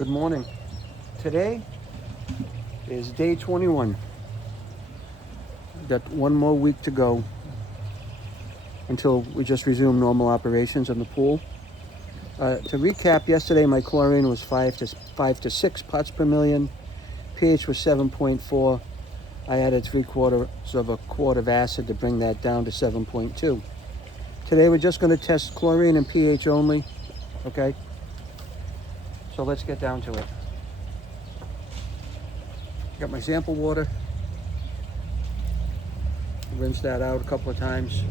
Good morning. Today is day 21. Got one more week to go until we just resume normal operations in the pool. To recap, yesterday my chlorine was 5 to 6 parts per million. pH was 7.4. I added 3/4 of a quart of acid to bring that down to 7.2. Today we're just going to test chlorine and pH only. Okay? So let's get down to it. Got my sample water. Rinse that out a couple of times.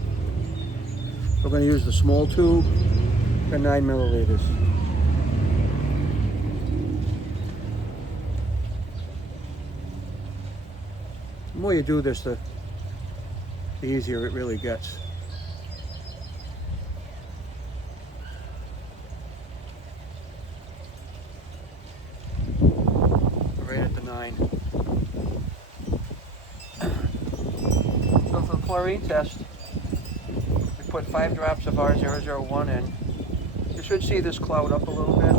We're going to use the small tube for 9 milliliters. The more you do this, the easier it really gets. Right at the 9. So for the chlorine test, we put 5 drops of R001 in. You should see this cloud up a little bit.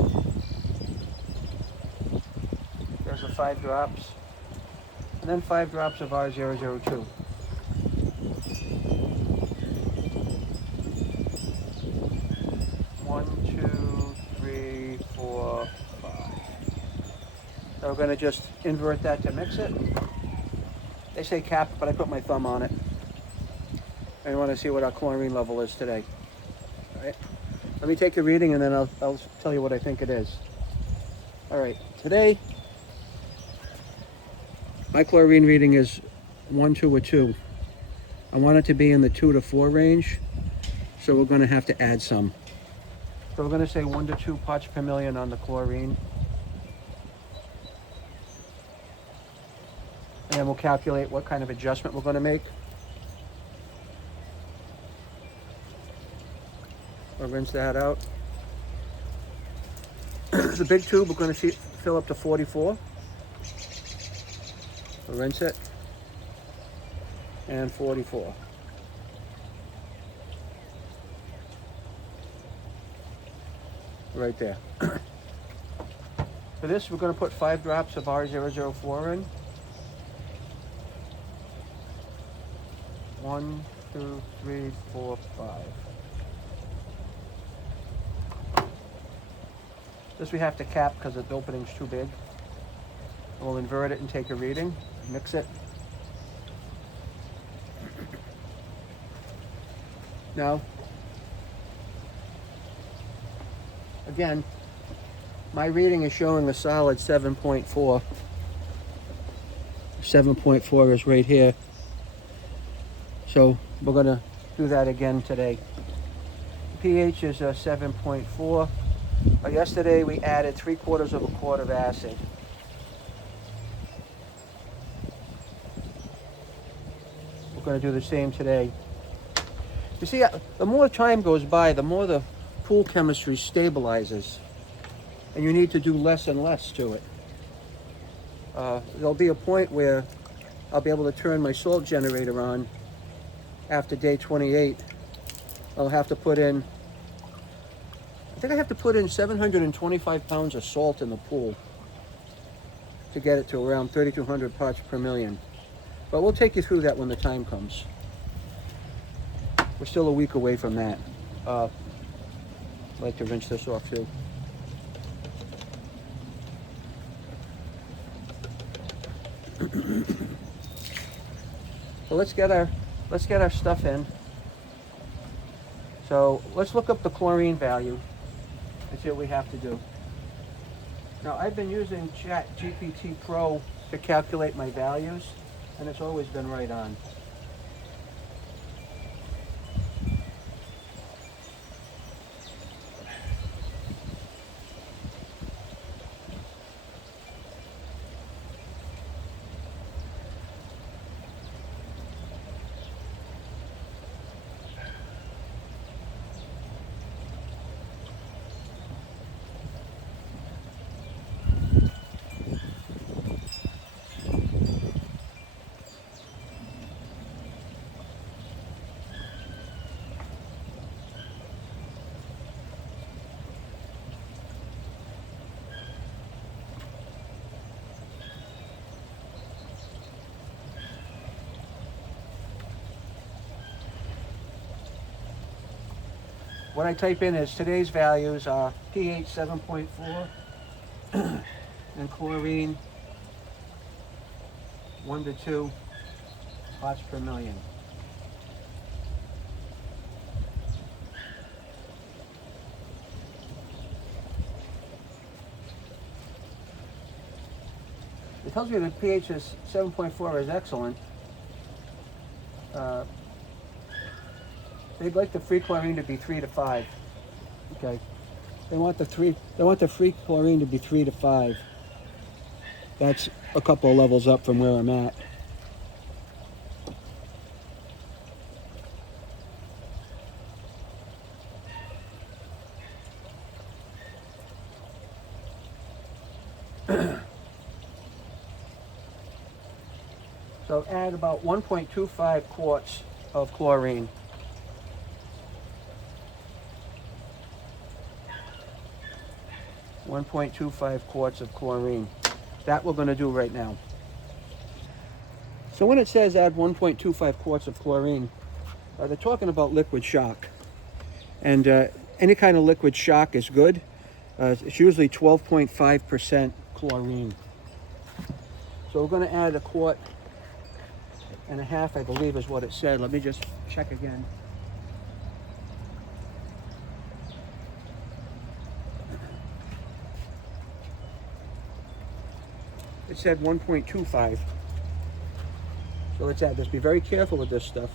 There's the 5 drops. And then 5 drops of R002. One, two, three, four, 5. So we're going to just invert that to mix it. They say cap, but I put my thumb on it. And I want to see what our chlorine level is today. All right. Let me take a reading and then I'll tell you what I think it is. All right. Today, my chlorine reading is 1, 2, or 2. I want it to be in the 2 to 4 range, so we're going to have to add some. So we're going to say 1 to 2 parts per million on the chlorine. And then we'll calculate what kind of adjustment we're going to make. We'll rinse that out. The big tube we're going to fill up to 44. We'll rinse it. And 44. Right there. For this, we're going to put 5 drops of R004 in. 1, 2, 3, 4, 5. This we have to cap because the opening's too big. We'll invert it and take a reading. Mix it. Now, again, my reading is showing a solid 7.4. 7.4 is right here. So we're going to do that again today. pH is 7.4. Yesterday we added 3/4 of a quart of acid. We're going to do the same today. You see, the more time goes by, the more the pool chemistry stabilizes. And you need to do less and less to it. There'll be a point where I'll be able to turn my salt generator on after day 28. I'll have to put in, I think I have to put in 725 pounds of salt in the pool to get it to around 3,200 parts per million. But we'll take you through that when the time comes. We're still a week away from that. I'd like to rinse this off too. So let's get our stuff in. So let's look up the chlorine value and see what we have to do. Now I've been using ChatGPT Pro to calculate my values, and it's always been right on. what I type in is today's values are pH 7.4 and chlorine 1 to 2 parts per million. It tells me the pH is 7.4 is excellent. They'd like the free chlorine to be 3 to 5. Okay. They want the free chlorine to be 3 to 5. That's a couple of levels up from where I'm at. So add about 1.25 quarts of chlorine. .25 quarts of chlorine. That we're going to do right now. So when it says add 1.25 quarts of chlorine, they're talking about liquid shock. And any kind of liquid shock is good. It's usually 12.5% chlorine. So we're going to add 1.5 quarts, I believe is what it said. Let me just check again. It said 1.25. So let's add this. Be very careful with this stuff.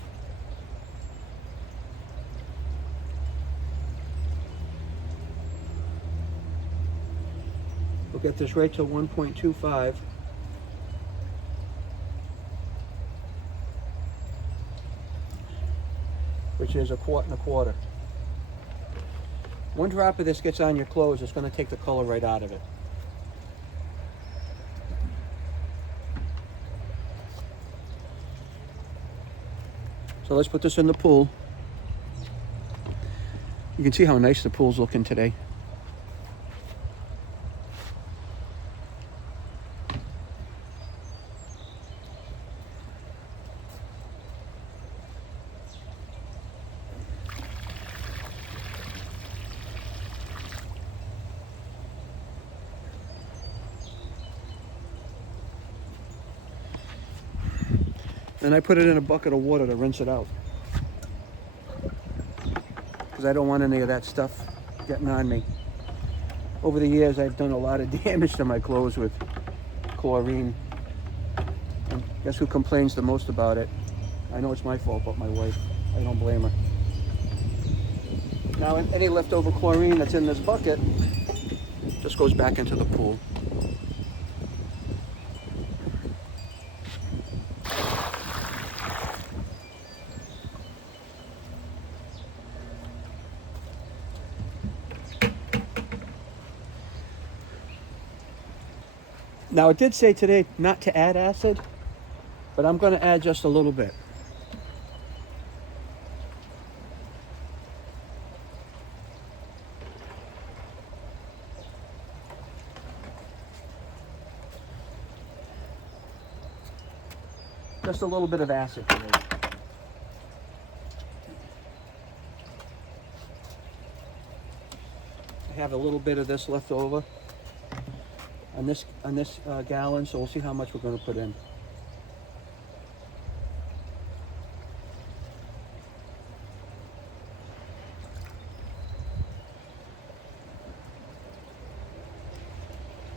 We'll get this right to 1.25. Which is 1.25 quarts. One drop of this gets on your clothes, it's going to take the color right out of it. So let's put this in the pool. You can see how nice the pool's looking today. And I put it in a bucket of water to rinse it out. Because I don't want any of that stuff getting on me. Over the years, I've done a lot of damage to my clothes with chlorine. And guess who complains the most about it? I know it's my fault, but my wife. I don't blame her. Now, any leftover chlorine that's in this bucket just goes back into the pool. Now it did say today not to add acid, but I'm going to add just a little bit. Just a little bit of acid today. I have a little bit of this left over on this gallon, so we'll see how much we're going to put in.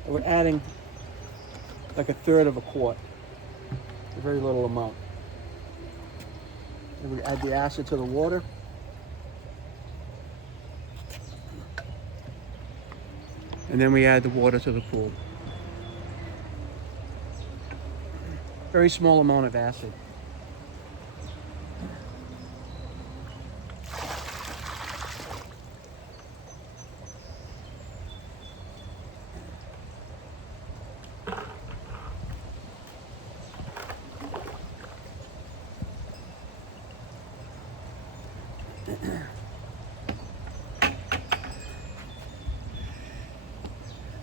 We're adding like 1/3 quart, a very little amount. And we add the acid to the water. And then we add the water to the pool. Very small amount of acid.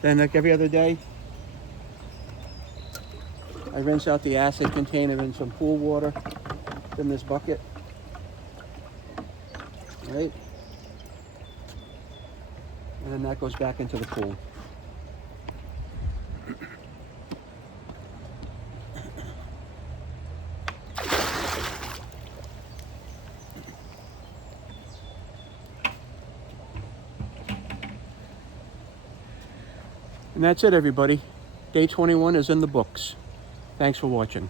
Then, like every other day, I rinse out the acid container in some pool water in this bucket. All right. And then that goes back into the pool. And that's it, everybody. Day 21 is in the books. Thanks for watching.